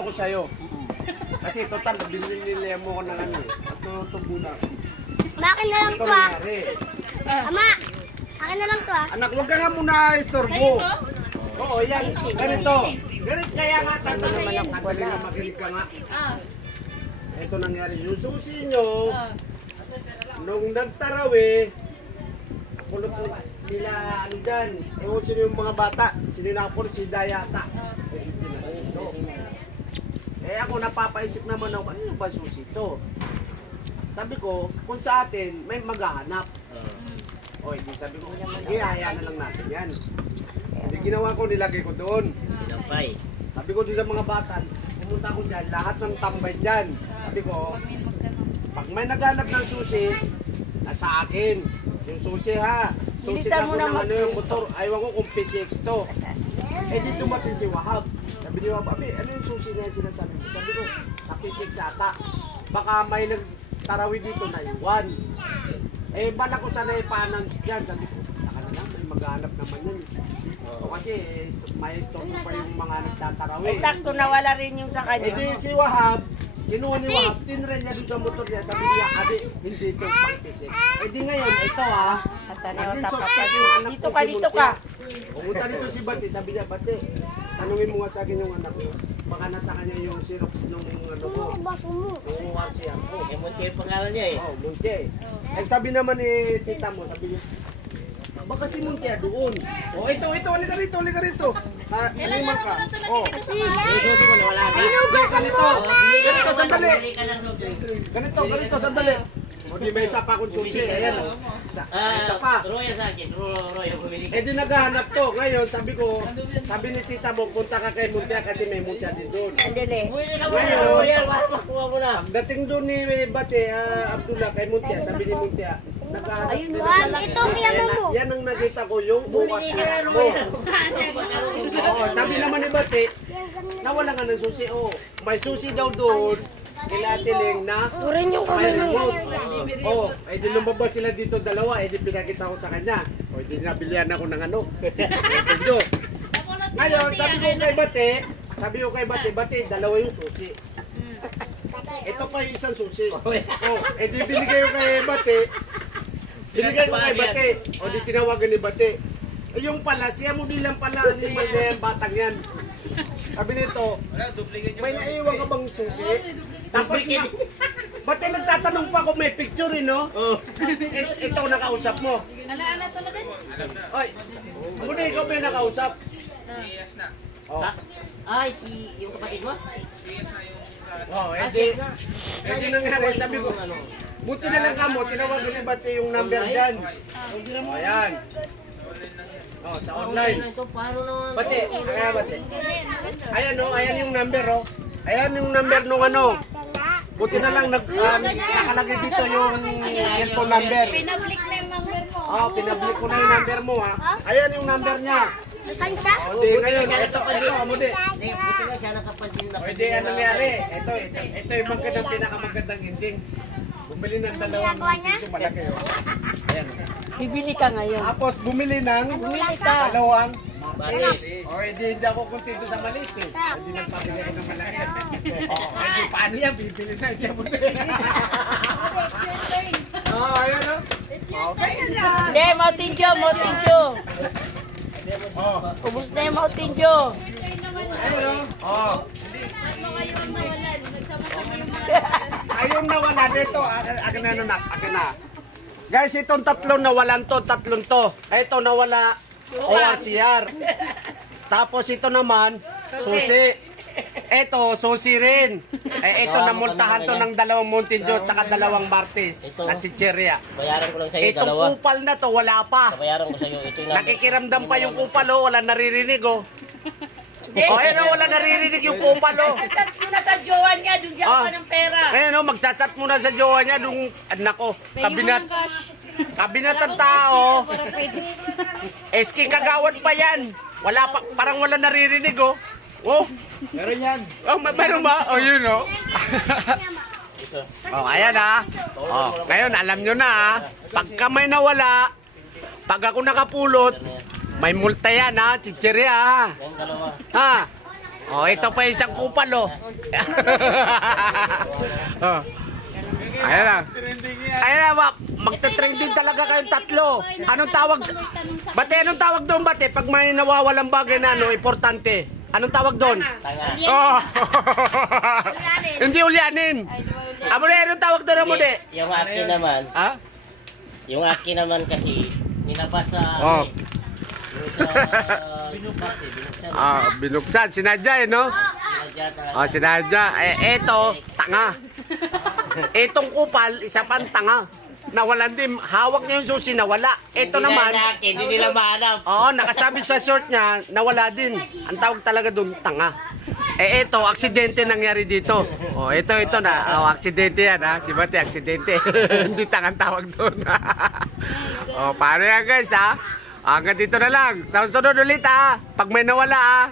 kwento ko sa'yo. Kasi total, binili mo ko ng ano. Ito muna. Akin na lang Ito to ah. nangyari. Ama, akin na lang to ah. Anak, huwag ka nga muna istorbo. Oo, yan. Ganito. Ganito kaya nga. Sana naman ang kagaling na makinig ka nga. Ito nangyari. Yung susi nyo, nung nagtarawi, ako na po nila ano dyan. Ewan sino yung mga bata. Sino yung nakapulis? Si Dayata. Eh ako napapaisip naman ako, ano ba susi to? Sabi ko, kung sa atin, may maghahanap. O, hindi sabi ko, hayaan na lang natin yan. Hindi ginawa ko, nilagay ko doon. Sinampay. Sabi ko doon sa mga bata, pumunta ko dyan, lahat ng tambay dyan. Sabi ko, pag may naghanap ng susi, nasa akin. Yung susi ha. Susi na ko ng ano yung motor. Ayaw ko kung P6 to. Eh di dumating si Wahab. Sabi ni Wahab, ano yung susi na yung sinasabi mo? Sabi ko, sa P6 ata. Baka may nagtarawi dito na iwan. Eh bala ko sana ipa-announce dyan. Sabi ko, saka na lang, may maghanap naman yun. O kasi may store pa yung mga nagtatarawi. Sakto nawala rin yung sa Eh kanya. di si Wahab, kinuha ni Wahab, tinren niya doon sa motor niya. Sabi niya, adi, hindi ito pang P6. Eh di ngayon, ito ha. Naging suspect yung anak Dito ko, ka, si dito Muntia. ka. Pumunta dito si Bati, sabi niya, Bati, tanungin mo nga sa akin yung anak ko. Baka nasa kanya yung Xerox nung ano ko, yung RCR ko. Eh, munti yung pangalan niya eh. Oh, Muntia eh. Eh sabi naman ni tita mo, sabi niya, baka si Muntia doon. Oh, ito, halika rito. Liman ka. Oh, Yung susi mo nawala ka. ganito, sandali. Bumili ka ng soft drink. Ganito, sandali. O di may isa pa akong susi. Ayan o. Ito pa. Roya sa akin. Roya, bumili ka. Eh di naghahanap to. Ngayon, sabi ni tita mo, punta ka kay Muntia kasi may Muntia din doon. Andali. Bumili ka muna ng Roya. Makuha mo na. Pagdating doon ni Bate, Abdullah kay Muntia, sabi ni Muntia, naghahanap din Juan, ito kaya mo. Yan ang nakita ko, yung bukas Bumili ka siya ng mo. Roya. Oo, sabi naman ni Bate, nawala nga ng susi. Oh, may susi daw doon. Kila Tiling na Turin yung may kamay mo. remote. Oh, eh di lumabas sila dito dalawa, eh di pinakita ko sa kanya. Oh, di nabilihan ako ng ano. Ito. Ngayon, sabi ko kay Bate, Bate, dalawa yung susi. Ito pa yung isang susi. Oh, eh di binigay ko kay Bate. Binigay ko kay Bate. O di tinawagan ni Bate. Eh yung pala, siya mo bilang pala animal na yan, batang yan. Sabi nito, may naiwan ka bang susi? Tapos na, Bate nagtatanong pa kung may picture eh, no? Ito nakausap mo. Ano talaga? Oy, muna ikaw ba yung nakausap? Oh. Ay, yung kapatid mo? Oh, edi nangyari, sabi ko, buti na lang kamo, tinawagan ni Bate yung number dyan. Ayan. Oh, sa online. Ito, paano naman? Bate, kaya Bate. Ayan oh, ayan yung number oh. Ayan yung number nung ano. Buti na lang nakalagay dito yung cellphone number. Pinablik na yung number mo. Oh, pinablik ko na yung number mo ha. Ayan yung number niya. Saan siya? O di ngayon, ito, amo di. Eh, buti nga siya nakapansin na. O di, anong nangyari? Ito yung bangka ng pinakamagandang ending. Bumili ng dalawang dito malaki oh. Ayan. Bibili ka ngayon. Tapos bumili ng Bumili ka. dalawang Batis. o hindi ako kuntento sa maliit eh. Hindi nagpabili ko ng malaki. Hindi paano yan? Bibili na siya buti. It's your turn. Ayan o. It's your turn. Hindi, Mountain Dew. Ubus na yung Mountain Dew. Turn naman. Ayun o. Tatlo kayo ang nawalan. Nagsama-sama yung mga nawalan. Ayun nawala dito. Akin na nanak. Akin na. Guys, itong tatlong nawalan to. Tatlong to. Ito nawala. ORCR. Tapos ito naman, susi. Ito, susi rin. Eh, ito, namultahan to ng dalawang Mountain Dew at saka dalawang Martis na chicheria. Bayaran ko lang sa'yo, Itong dalawa. kupal na to, wala pa. Bayaran ko sa'yo. Ito yung number. Nakikiramdam pa yung kupal, oh. Wala naririnig, oh. Oh, ayun, oh, wala naririnig yung kupal, oh. Chat mo na sa jowa niya, doon siya Ah. pa ng pera. Ayun, oh, magchat-chat muna sa jowa niya. Nung, nako, kabinat ang tao. Eski kagawad pa yan. Wala pa, parang wala naririnig, oh. Oh. Meron yan. Oh, meron ba? Oh, yun, oh. Oh, ayan, ah. Oh, ngayon, alam nyo na, ah. Pagka may nawala, pag ako nakapulot, may multa yan, ha. Chicheria, ha. Yung dalawa. Ha? Oh, ito pa isang kupal, oh. Oh. Ayan na. Ayan na, magte-trending talaga kayong tatlo. Anong tawag? Bate, anong tawag doon, bate? Pag may nawawalang bagay na ano, importante. Anong tawag doon? Tanga. Oh. Hindi ulyanin. Amune, anong tawag doon, Amune? Yung akin naman, Ha? yung akin naman kasi, nilabas sa... Oh. Yung sa... binuksan. Binuksan. Sinadya, no? Sinadya talaga. Oh, sinadya. Eto, tanga. Etong kupal, isa pang tanga. Nawalan din. Hawak niya yung susi, nawala. Eto Hindi naman. na akin, hindi nila mahanap. Oo, nakasabit sa short niya, nawala din. Ang tawag talaga doon, tanga. Eto, aksidente nangyari dito. Oh, ito na. Oh, aksidente yan, ha? Si Bate, aksidente. Hindi tangang tawag doon. Oh, paano yan, guys, ha? Hanggang dito na lang. Sa sunod ulit, ha? Pag may nawala, ha?